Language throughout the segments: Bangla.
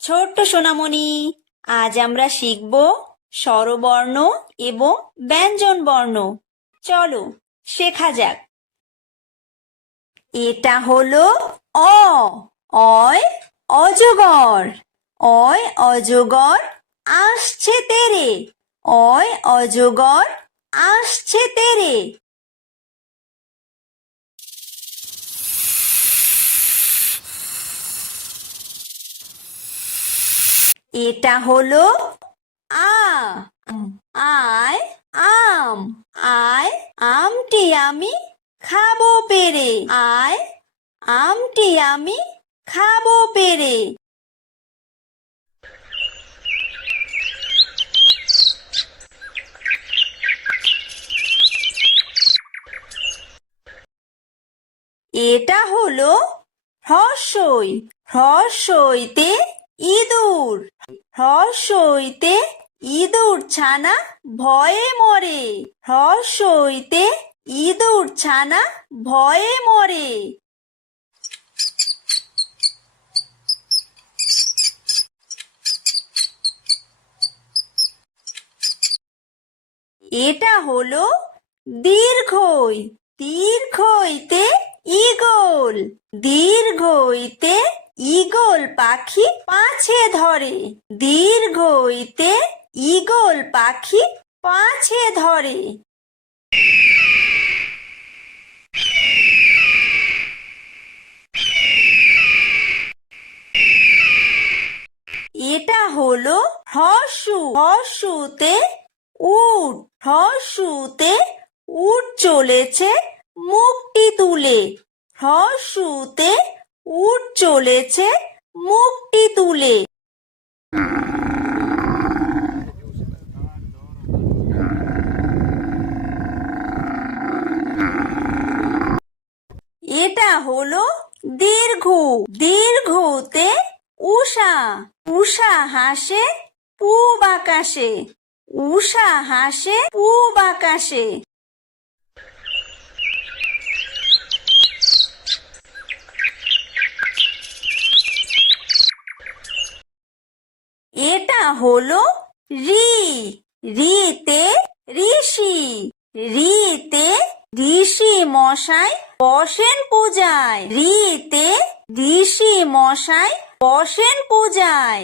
ছোট্ট সোনামণি, আজ আমরা শিখব স্বরবর্ণ এবং ব্যঞ্জন বর্ণ। চলো শেখা যাক। এটা হলো অ। অয় অজগর। অয় অজগর আসছে তেরে। অয় অজগর আসছে তেরে। এটা হলো আ। আয় আম। আয় আমটি আমি খাবো পেরে। আয় আমটি আমি খাবো পেরে। এটা হলো হ্রস্বই। হ্রস্বইতে ইঁদুর। হ্রস্বইতে ইঁদুর ছানা ভয়ে মরে। হ্রস্বইতে ইঁদুর ছানা ভয়ে মরে। এটা হলো দীর্ঘই। দীর্ঘইতে ঈগল। দীর্ঘইতে ঈগল পাখি পাছে ধরে। দীর্ঘইতে ঈগল পাখি পাছে ধরে। এটা হলো হর্ষু। হর্ষুতে উট। হর্ষুতে উট চলেছে মুখটি তুলে। হর্ষুতে উট চলেছে মুখটি তুলে। এটা হলো দীর্ঘ। দীর্ঘতে উষা। উষা হাসে পূব আকাশে। উষা হাসে পূব আকাশে। এটা হলো ঋ। ঋতে ঋষি। ঋতে ঋষি মশাই বসেন পূজায়। ঋতে ঋষি মশাই বসেন পূজায়।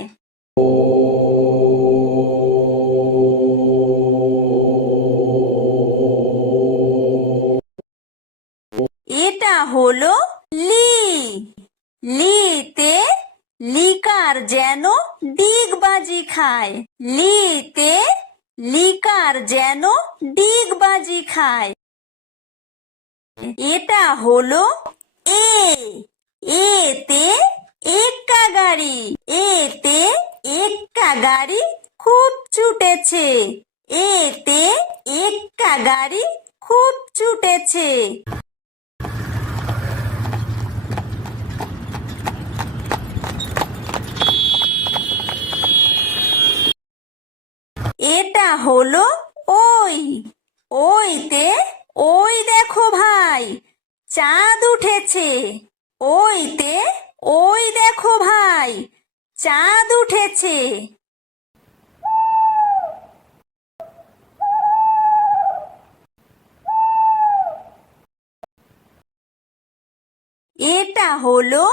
এটা হলো লি। লিতে লিকার যেন ডিগবাজি খায়। লিতে লিকার যেন ডিগবাজি খায়। এটা হলো এ। এতে এক্কা গাড়ি। এতে এক্কা গাড়ি খুব ছুটেছে। এতে এক্কা গাড়ি খুব ছুটেছে। এটা হলো ওই। ওইতে ওই দেখো ভাই চাঁদ উঠেছে। ওইতে ওই দেখো ভাই চাঁদ উঠেছে। এটা হলো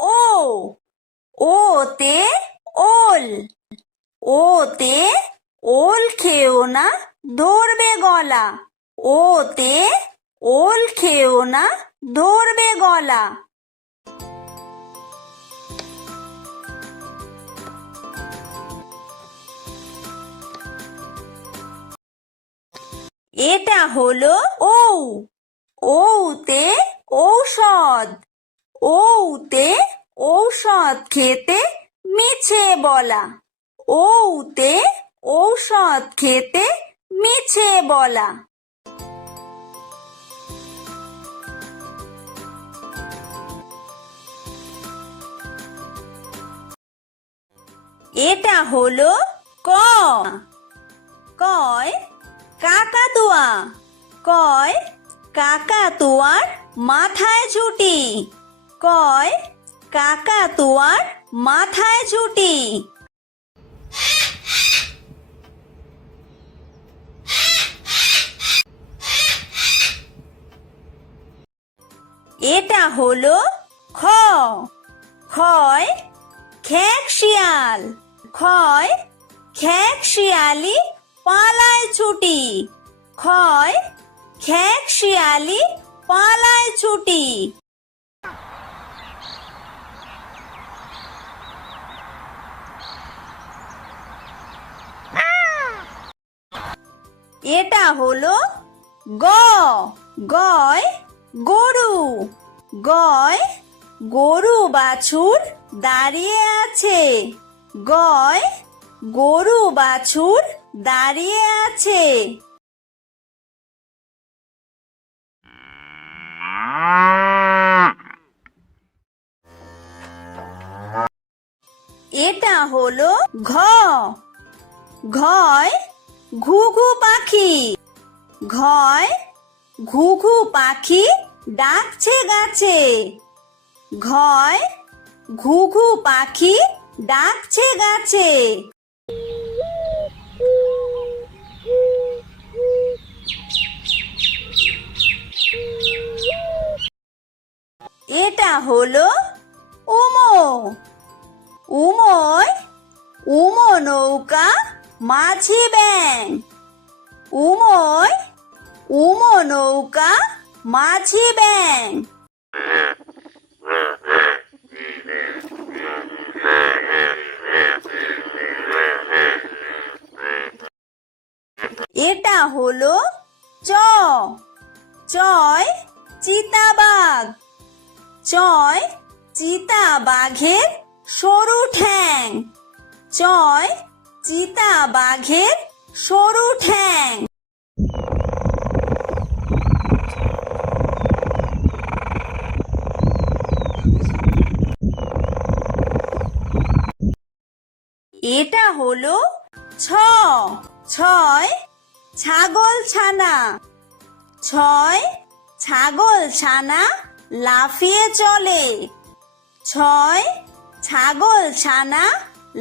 ও। ওতে ওল। ওতে ওল খেও না ধরবে গলা। ওতে ওল খেও না ধরবে গলা। এটা হলো ঔ। ঔতে ঔষধ। ঔতে ঔষধ খেতে মিছে বলা। ঔতে ঔষধ খেতে মিছে বলা। এটা হলো ক। কয় কাকাতুয়া। কয় কাকাতুয়ার মাথায় ঝুঁটি। কয় কাকাতুয়ার মাথায় ঝুঁটি। এটা হলো খ। খয় খেক শিয়াল। খয় খেক শিয়ালি পালায় ছুটি। খয় খেক শিয়ালি পালায় ছুটি। এটা হলো গ। গয় গরু। গয় গরু বাছুর দাঁড়িয়ে আছে। গয় গরু বাছুর দাঁড়িয়ে আছে। এটা হলো ঘ। ঘয় ঘুঘু পাখি। ঘয় ঘুঘু পাখি ডাকছে গাছে। ঘয় ঘুঘু পাখি ডাকছে গাছে। এটা হলো উমো। উমোয় উমো নৌকা মাঝি ব্যাং। উমোয় উমো নৌকা মাঝি ব্যাং। এটা হলো চ। চয় চিতাবাঘ। চয় চিতাবাঘের সরু ঠ্যাং। চয় চিতাবাঘের সরু ঠ্যাং। এটা হলো ছ। ছয় ছাগল ছানা। ছয় ছাগল ছানা লাফিয়ে চলে। ছয় ছাগল ছানা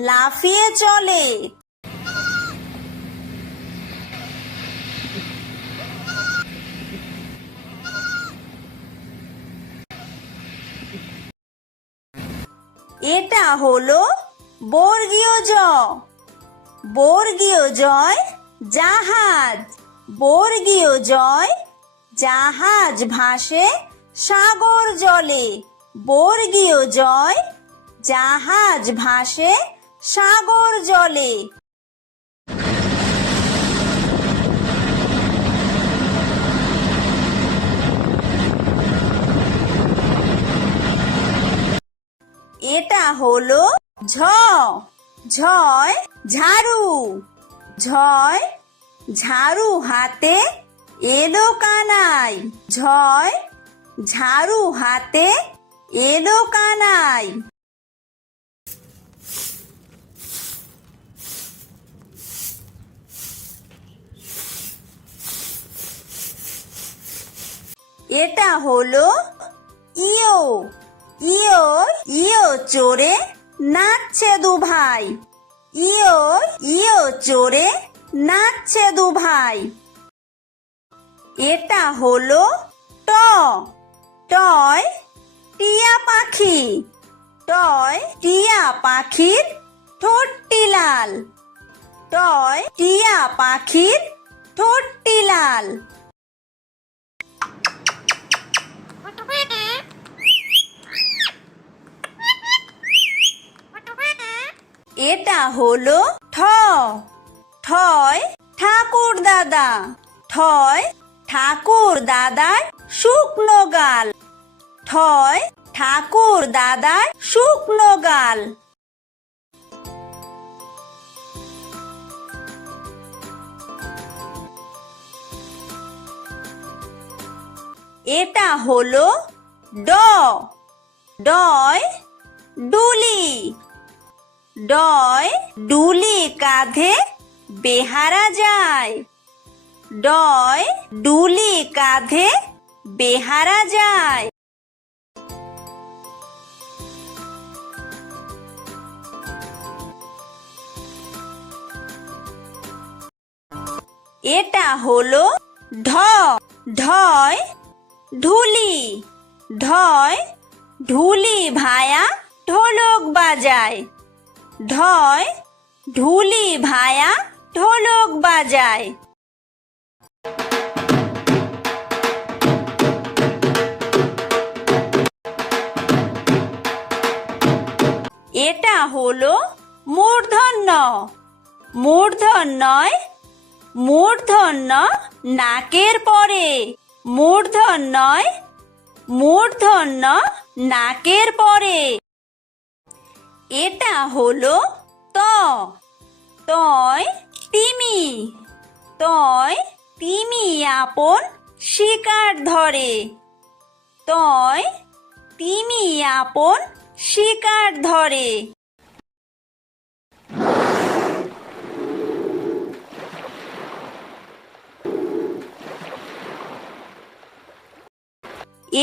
লাফিয়ে চলে। এটা হলো বর্গীয় জ। বর্গীয় জয় জাহাজ। বর্গীয় জয় জাহাজ ভাসে সাগর জলে। বর্গীয় জয় জাহাজ ভাসে সাগর জলে। এটা হলো ঝ। ঝয় ঝাড়ু। ঝয় ঝাড়ু হাতে এলো কানাই। ঝয় ঝাড়ু হাতে এলো কানাই। এটা হলো ইয়ো। ইয়ো ইয়ো চড়ে নাচছে দু ভাই। ইয়ো ইয়ো চড়ে নাচছে দু ভাই। এটা হলো ট। টয় টিয়া পাখি। টয় টিয়া পাখির ঠোঁটটি লাল। টয় টিয়া পাখির ঠোঁটটি লাল। এটা হলো ঠ। ঠয় ঠাকুর দাদা। ঠয় ঠাকুর দাদার শুকনো গাল। ঠয় ঠাকুর দাদার শুকনো গাল। এটা হলো ড। ডয় ডুলি। ডয় ডুলি কাঁধে বেহারা যায়। ডয় ডুলি কাঁধে বেহারা যায়। এটা হলো ঢ। ঢয় ঢুলি। ঢয় ঢুলি ভায়া ঢোলক বাজায়। ঢয় ঢুলি ভায়া ঢোলক বাজায়। এটা হলো মূর্ধন্য। মূর্ধন্যয় মূর্ধন্য নাকের পরে। মূর্ধন্যয় মূর্ধন্য নাকের পরে। এটা হলো ত। তয় তিমি। তয় তিমি আপন শিকার ধরে। তয় তিমি আপন শিকার ধরে।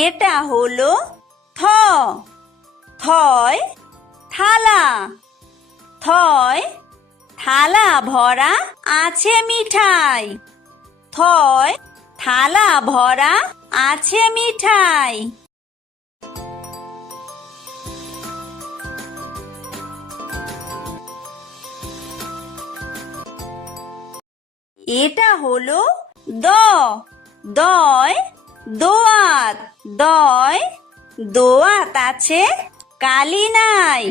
এটা হলো থ। থয় থালা। থয় থালা ভরা আছে মিঠাই। থয় থালা ভরা আছে মিঠাই। এটা হলো দ। দয় দোয়াত। দয় দোয়াত আছে কালি নাই।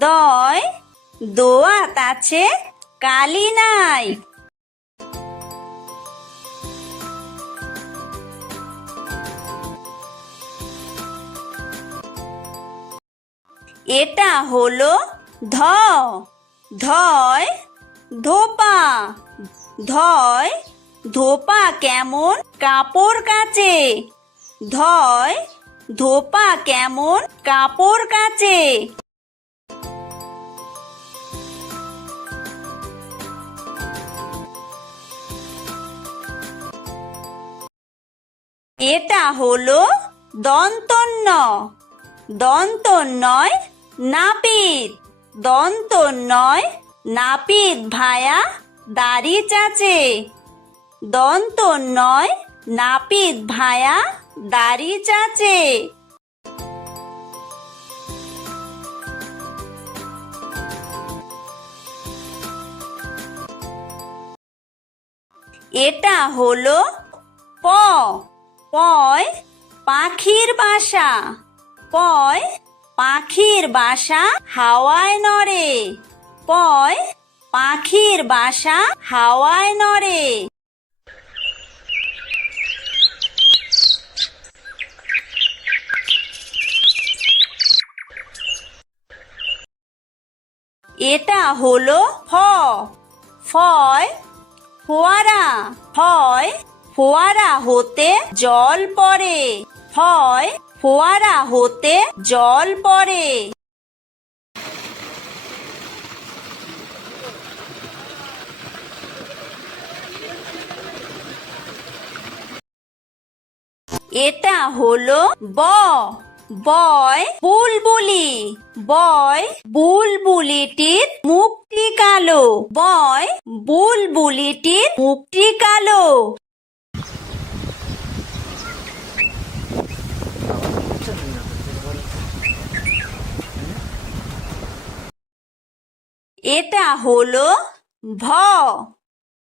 দয় দোয়াত আছে কালি নাই। এটা হলো ধ। ধয় ধোপা। ধয় ধোপা কেমন কাপড় কাচে। ধয় ধোপা কেমন কাপড় কাচে। এটা হলো দন্তন্য। দন্তন্যয় নাপিত। দন্তন্যয় নাপিত ভায়া দাড়ি চাচে। দন্তন্যয় নাপিত ভায়া দাড়ি চাচে। এটা হলো প। পয় পাখির বাসা। পয় পাখির বাসা হাওয়ায় নড়ে। পয় পাখির বাসা হাওয়ায় নড়ে। এটা হলো ফ। ফয় ফোয়ারা। ফয় ফোয়ারা হতে জল পড়ে। ফয় ফোয়ারা হতে জল পড়ে। এটা হলো ব। বয় বুলবুলি। বয় বুলবুলিটির মুখটি কালো। বয় বুলবুলিটির মুখটি কালো। এটা হলো ভ।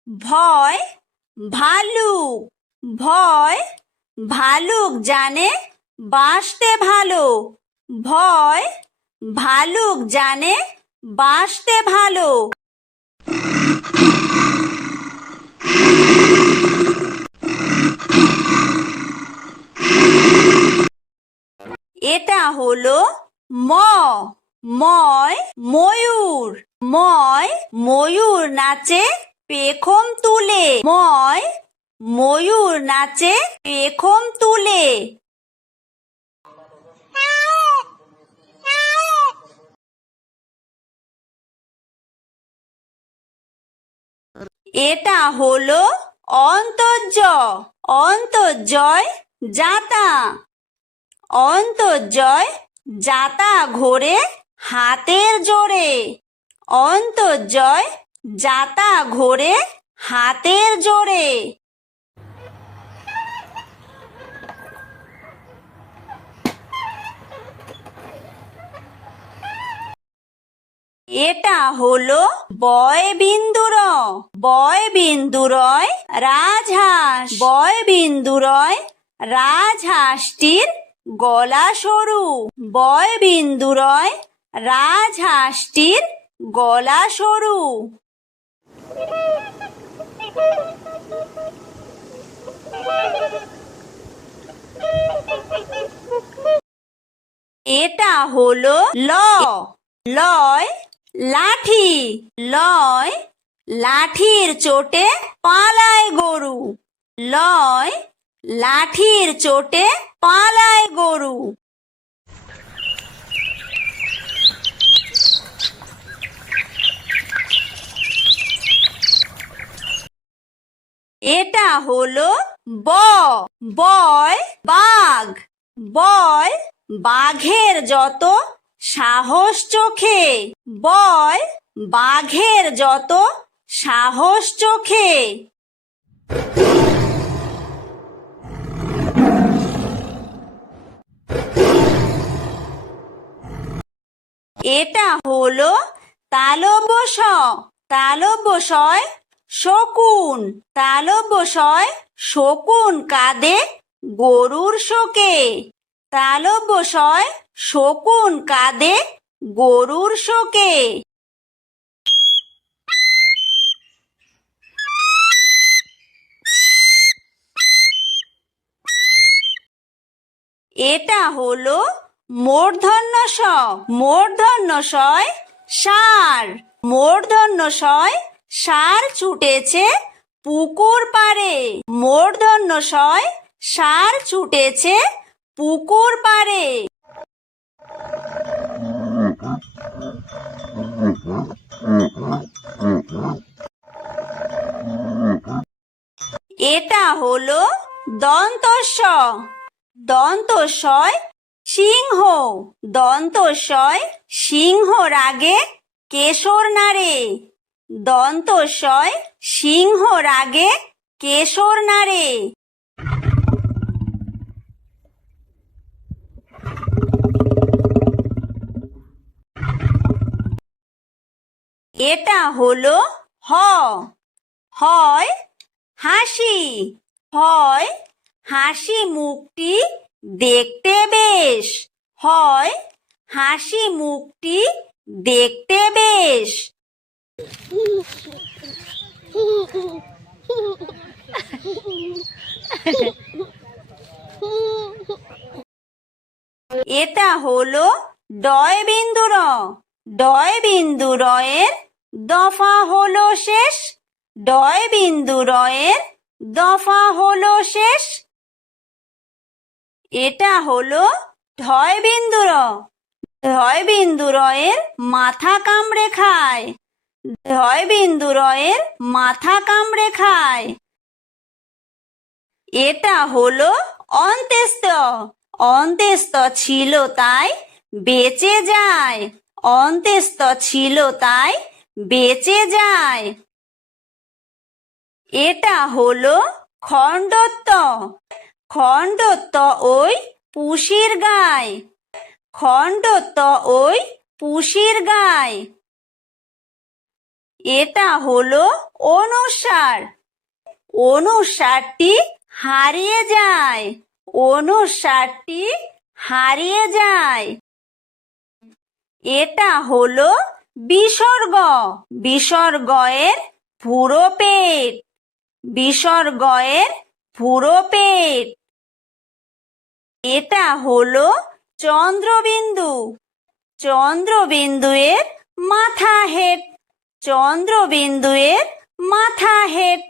ভয় ভালুক। ভয় ভালুক জানে বাঁচতে ভালো। ভয় ভালুক জানে বাঁচতে ভালো। এটা হলো ম। ময় ময়ূর। ময় ময়ূর নাচে পেখম তুলে। ময় ময়ূর নাচে পেখম তুলে। এটা হলো অন্তর্য। অন্তর্জয় জাতা। অন্তর্জয় জাতা ঘোরে হাতের জোরে। অন্তর্জয় জাতা ঘোরে হাতের জোরে। এটা হলো বয় বিন্দু র। বয় বিন্দু রয় রাজহাঁস। বয় বিন্দু রয় রাজহাঁসটির গলা সরু। বয় বিন্দু রয় রাজহাঁসটির গলা সরু। এটা হলো ল। লয় লাঠি। লয় লাঠির চোটে পালায় গরু। লয় লাঠির চোটে পালায় গরু। এটা হলো ব। বয় বাঘ। বয় বাঘের যত সাহস চোখে। বয় বাঘের যত সাহস চোখে। এটা হলো তালব্য শ। তালব্য শয় শকুন। তালব্য শয় শকুন কাঁদে গরুর শোকে। তালব্য শয় শকুন কাঁদে গরুর শোকে। এটা হলো মূর্ধন্য ষ। মূর্ধন্য শয় ষাঁড়। মূর্ধন্য শয় ষাঁড় ছুটেছে পুকুর পাড়ে। মূর্ধন্য শয় ষাঁড় ছুটেছে পুকুর পাড়ে। এটা হলো দন্তস্ব। দন্তস্বয় সিংহ। দন্তস্বয় সিংহ রাগে কেশর নাড়ে। দন্তস্বয় সিংহ রাগে কেশর নাড়ে। এটা হলো হ। হয় হাসি। হয় হাসি মুখটি দেখতে বেশ। হয় হাসি মুখটি দেখতে বেশ। এটা হলো ডয় বিন্দু র। ডয় বিন্দু রয়ের দফা হলো শেষ। ডয় বিন্দু রয়ের দফা হলো শেষ। এটা হলো ঢয় বিন্দু র। ঢয় বিন্দু রয়ের মাথা কামড়ে খায়। ঢয় বিন্দু রয়ের মাথা কামড়ে খায়। এটা হলো অন্ত্যেস্ত। অন্ত্যেস্ত ছিল তাই বেঁচে যায়। অন্ত্যেস্ত ছিল তাই বেঁচে যায়। এটা হলো খণ্ডত্ব। খণ্ডত্ব ওই পুষির গায়। খণ্ডত্ব ওই পুষির গায়। এটা হলো অনুস্বার। অনুস্বারটি হারিয়ে যায়। অনুস্বারটি হারিয়ে যায়। এটা হলো বিসর্গ। বিসর্গয়ের পুরো পেট। বিসর্গয়ের পুরো পেট। এটা হলো চন্দ্রবিন্দু। চন্দ্রবিন্দুয়ের মাথা হেট। চন্দ্রবিন্দুয়ের মাথা হেট।